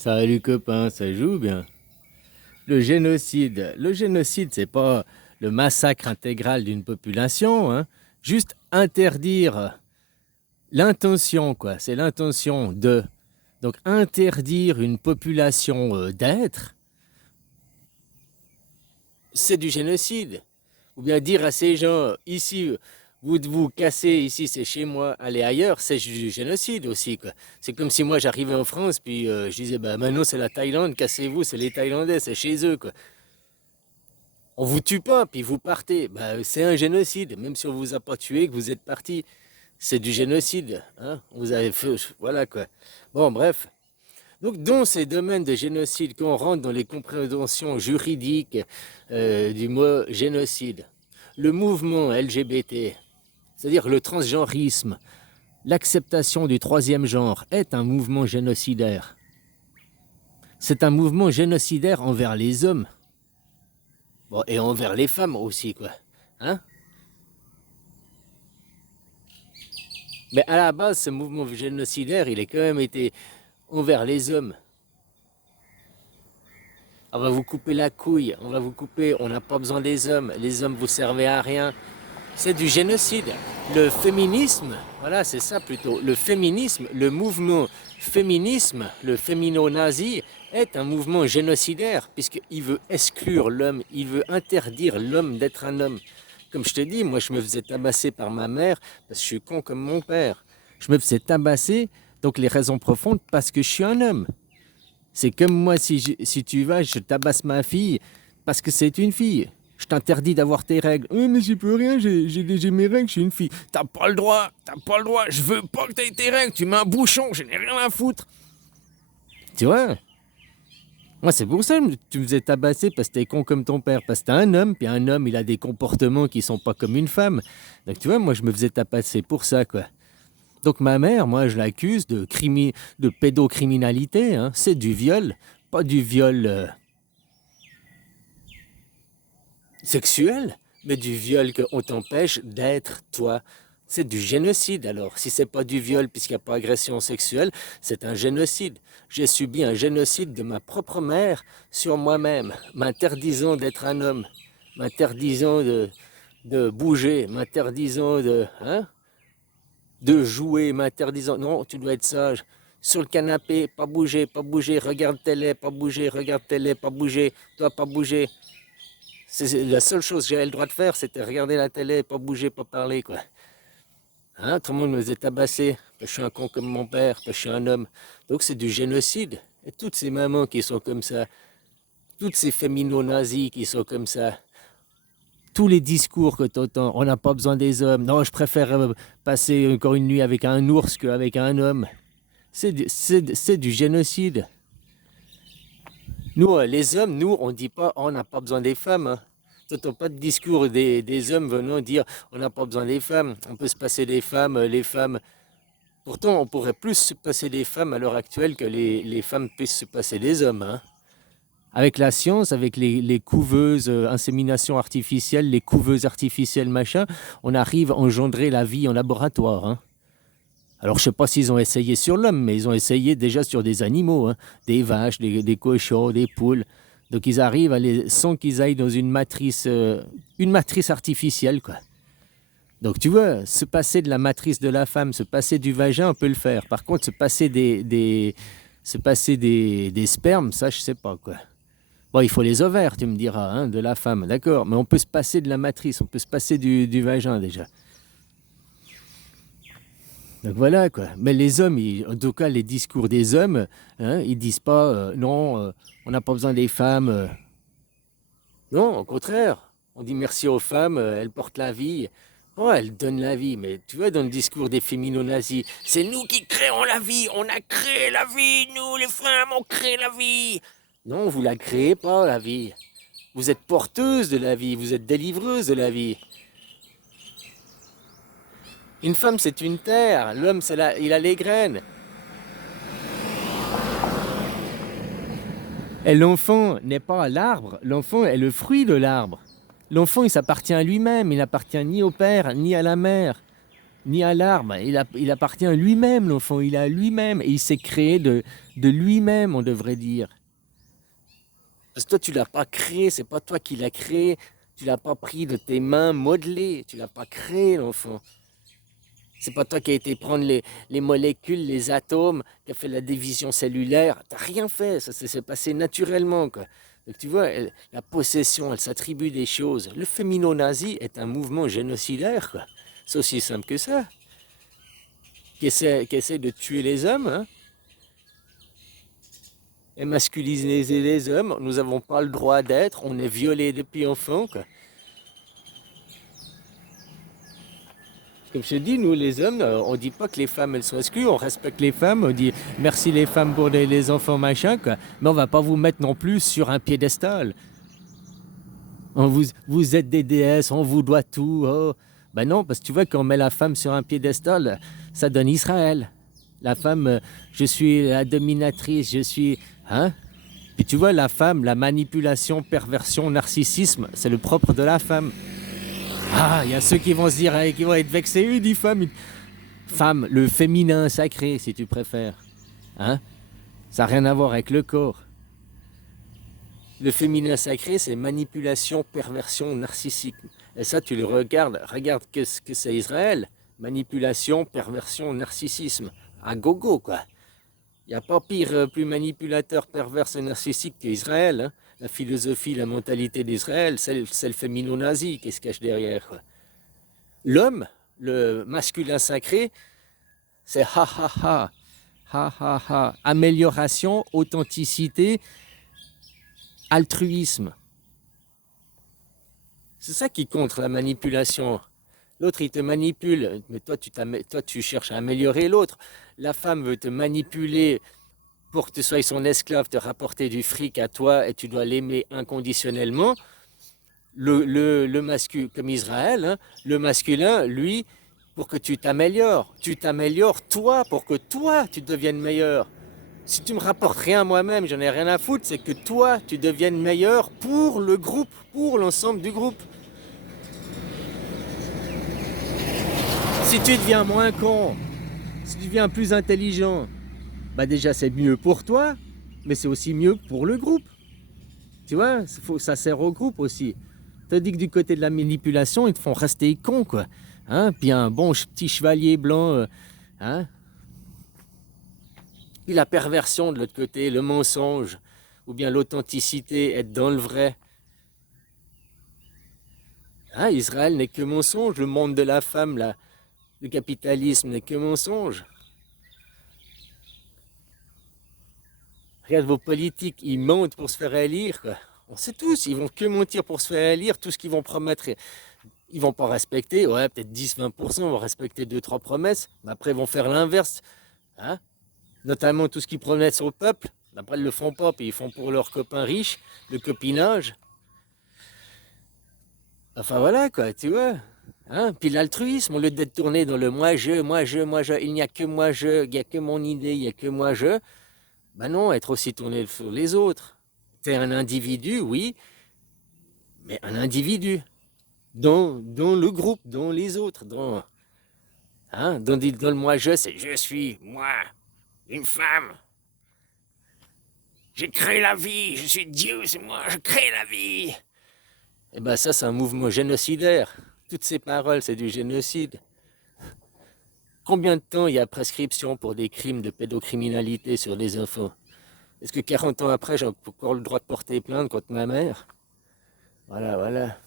Salut copain, ça joue bien. Le génocide, c'est pas le massacre intégral d'une population, hein. Juste interdire l'intention, quoi. C'est l'intention de. Donc interdire une population d'êtres, c'est du génocide. Ou bien dire à ces gens, ici, vous vous cassez, ici c'est chez moi, allez ailleurs, c'est du génocide aussi, quoi. C'est comme si moi j'arrivais en France, puis je disais, bah maintenant c'est la Thaïlande, cassez-vous, c'est les Thaïlandais, c'est chez eux, quoi. On vous tue pas, puis vous partez. Bah, c'est un génocide, même si on vous a pas tué, que vous êtes parti. C'est du génocide, hein. Vous avez fait, voilà quoi. Bon, bref. Donc, dans ces domaines de génocide, qu'on rentre dans les compréhensions juridiques du mot génocide, le mouvement LGBT, c'est-à-dire le transgenrisme, l'acceptation du troisième genre est un mouvement génocidaire. C'est un mouvement génocidaire envers les hommes. Bon, et envers les femmes aussi, quoi. Hein? Mais à la base, ce mouvement génocidaire, il a quand même été envers les hommes. On va vous couper la couille, on va vous couper, on n'a pas besoin des hommes, les hommes vous servez à rien. C'est du génocide. Le féminisme, voilà, c'est ça plutôt. Le féminisme, le mouvement féminisme, le fémino-nazi, est un mouvement génocidaire, puisqu'il veut exclure l'homme, il veut interdire l'homme d'être un homme. Comme je te dis, moi je me faisais tabasser par ma mère, parce que je suis con comme mon père. Je me faisais tabasser, donc les raisons profondes, parce que je suis un homme. C'est comme moi, si tu vas, je tabasse ma fille, parce que c'est une fille. Je t'interdis d'avoir tes règles. Oui, mais j'y peux rien, j'ai mes règles, je suis une fille. T'as pas le droit, je veux pas que t'aies tes règles, tu mets un bouchon, je n'ai rien à foutre. Tu vois? Moi, c'est pour ça que tu me faisais tabasser parce que t'es con comme ton père. Parce que t'es un homme, puis un homme, il a des comportements qui sont pas comme une femme. Donc, tu vois, moi, je me faisais tabasser pour ça, quoi. Donc, ma mère, moi, je l'accuse de pédocriminalité, hein. C'est du viol, pas du viol sexuel, mais du viol qu'on t'empêche d'être toi. C'est du génocide alors. Si c'est pas du viol puisqu'il n'y a pas agression sexuelle, c'est un génocide. J'ai subi un génocide de ma propre mère sur moi-même, m'interdisant d'être un homme, m'interdisant de bouger, m'interdisant de jouer, m'interdisant non, tu dois être sage. Sur le canapé, pas bouger, regarde télé, pas bouger, regarde télé, pas bouger, toi pas bouger. C'est la seule chose que j'avais le droit de faire, c'était regarder la télé, pas bouger, pas parler, quoi. Hein, tout le monde me faisait tabasser. Je suis un con comme mon père, je suis un homme. Donc c'est du génocide. Et toutes ces mamans qui sont comme ça, toutes ces fémino-nazis qui sont comme ça, tous les discours que tu entends, on n'a pas besoin des hommes, non, je préfère passer encore une nuit avec un ours qu'avec un homme. C'est du génocide. Nous, les hommes, nous, on ne dit pas, oh, on n'a pas besoin des femmes, hein. Tu n'entends pas de discours des hommes venant dire, on n'a pas besoin des femmes, on peut se passer des femmes, les femmes. Pourtant, on pourrait plus se passer des femmes à l'heure actuelle que les femmes puissent se passer des hommes, hein. Avec la science, avec les couveuses, insémination artificielle, les couveuses artificielles, machin, on arrive à engendrer la vie en laboratoire, hein. Alors, je sais pas s'ils ont essayé sur l'homme, mais ils ont essayé déjà sur des animaux, hein, des vaches, des cochons, des poules. Donc, ils arrivent sans qu'ils aillent dans une matrice artificielle, quoi. Donc, tu vois, se passer de la matrice de la femme, se passer du vagin, on peut le faire. Par contre, se passer des spermes, ça, je sais pas, quoi. Bon, il faut les ovaires, tu me diras, hein, de la femme, d'accord. Mais on peut se passer de la matrice, on peut se passer du vagin déjà. Donc voilà quoi. Mais les hommes, en tout cas les discours des hommes, hein, ils disent pas non, on n'a pas besoin des femmes. Non, au contraire. On dit merci aux femmes, elles portent la vie. Oh, elles donnent la vie. Mais tu vois, dans le discours des fémino-nazis, c'est nous qui créons la vie. On a créé la vie. Nous, les femmes, on crée la vie. Non, vous la créez pas, la vie. Vous êtes porteuse de la vie. Vous êtes délivreuse de la vie. Une femme, c'est une terre. L'homme, il a les graines. Et l'enfant n'est pas l'arbre, l'enfant est le fruit de l'arbre. L'enfant, il s'appartient à lui-même, il n'appartient ni au père ni à la mère. ni à l'arbre. Il appartient à lui-même, l'enfant. Il est à lui-même. Et il s'est créé de lui-même, on devrait dire. Parce que toi, tu ne l'as pas créé. C'est pas toi qui l'as créé. Tu ne l'as pas pris de tes mains modelées. Tu ne l'as pas créé, l'enfant. C'est pas toi qui as été prendre les molécules, les atomes, qui a fait la division cellulaire. T'as rien fait, ça s'est passé naturellement, quoi. Donc tu vois, la possession, elle s'attribue des choses. Le fémino-nazi est un mouvement génocidaire, quoi. C'est aussi simple que ça. Qui essaie de tuer les hommes, hein, et masculiniser les hommes. Nous n'avons pas le droit d'être, on est violés depuis enfant, quoi. Comme je te dis, nous les hommes, on dit pas que les femmes elles sont exclues, on respecte les femmes, on dit merci les femmes pour les enfants machin, quoi. Mais on va pas vous mettre non plus sur un piédestal. Vous êtes des déesses, on vous doit tout. Oh. Ben non, parce que tu vois, quand on met la femme sur un piédestal, ça donne Israël. La femme, je suis la dominatrice, je suis... Hein? Puis tu vois, la femme, la manipulation, perversion, narcissisme, c'est le propre de la femme. Ah, il y a ceux qui vont se dire, qui vont être vexés, dit femme. Femme, le féminin sacré, si tu préfères. Hein? Ça n'a rien à voir avec le corps. Le féminin sacré, c'est manipulation, perversion, narcissisme. Et ça, tu le regardes. Regarde ce que c'est Israël. Manipulation, perversion, narcissisme. À gogo, quoi. Il n'y a pas pire, plus manipulateur, pervers et narcissique qu'Israël. Hein. La philosophie, la mentalité d'Israël, c'est le fémino-nazi qui se cache derrière. Quoi. L'homme, le masculin sacré, c'est ha ha ha, ha ha ha, amélioration, authenticité, altruisme. C'est ça qui contre la manipulation. L'autre, il te manipule, mais toi, tu cherches à améliorer l'autre. La femme veut te manipuler pour que tu sois son esclave, te rapporter du fric à toi et tu dois l'aimer inconditionnellement. Le masculin, comme Israël, hein, le masculin, lui, pour que tu t'améliores toi pour que toi, tu deviennes meilleur. Si tu me rapportes rien moi-même, j'en ai rien à foutre, c'est que toi, tu deviennes meilleur pour le groupe, pour l'ensemble du groupe. Si tu deviens moins con, si tu deviens plus intelligent, bah déjà c'est mieux pour toi, mais c'est aussi mieux pour le groupe. Tu vois, ça sert au groupe aussi. Tandis que du côté de la manipulation, ils te font rester con, quoi. Hein? Puis un bon petit chevalier blanc, hein? Puis la perversion de l'autre côté, le mensonge, ou bien l'authenticité, être dans le vrai. Hein? Israël n'est que mensonge, le monde de la femme, là. Le capitalisme n'est que mensonge. Regarde vos politiques, ils mentent pour se faire élire, quoi. On sait tous, ils vont que mentir pour se faire élire, tout ce qu'ils vont promettre, ils vont pas respecter, ouais, peut-être 10-20% vont respecter 2-3 promesses, mais après ils vont faire l'inverse, hein? Notamment tout ce qu'ils promettent au peuple, après ils le font pas, puis ils font pour leurs copains riches, le copinage. Enfin voilà, quoi, tu vois. Hein? Puis l'altruisme, au lieu d'être tourné dans le moi-je, il n'y a que moi-je, il n'y a que mon idée, il n'y a que moi-je. Ben non, être aussi tourné sur les autres. T'es un individu, oui, mais un individu. Dans le groupe, dans les autres, dans le moi-je, c'est je suis, moi, une femme. J'ai créé la vie, je suis Dieu, c'est moi, je crée la vie. Et ben ça, c'est un mouvement génocidaire. Toutes ces paroles, c'est du génocide. Combien de temps il y a prescription pour des crimes de pédocriminalité sur les enfants? Est-ce que 40 ans après, j'ai encore le droit de porter plainte contre ma mère? Voilà, voilà.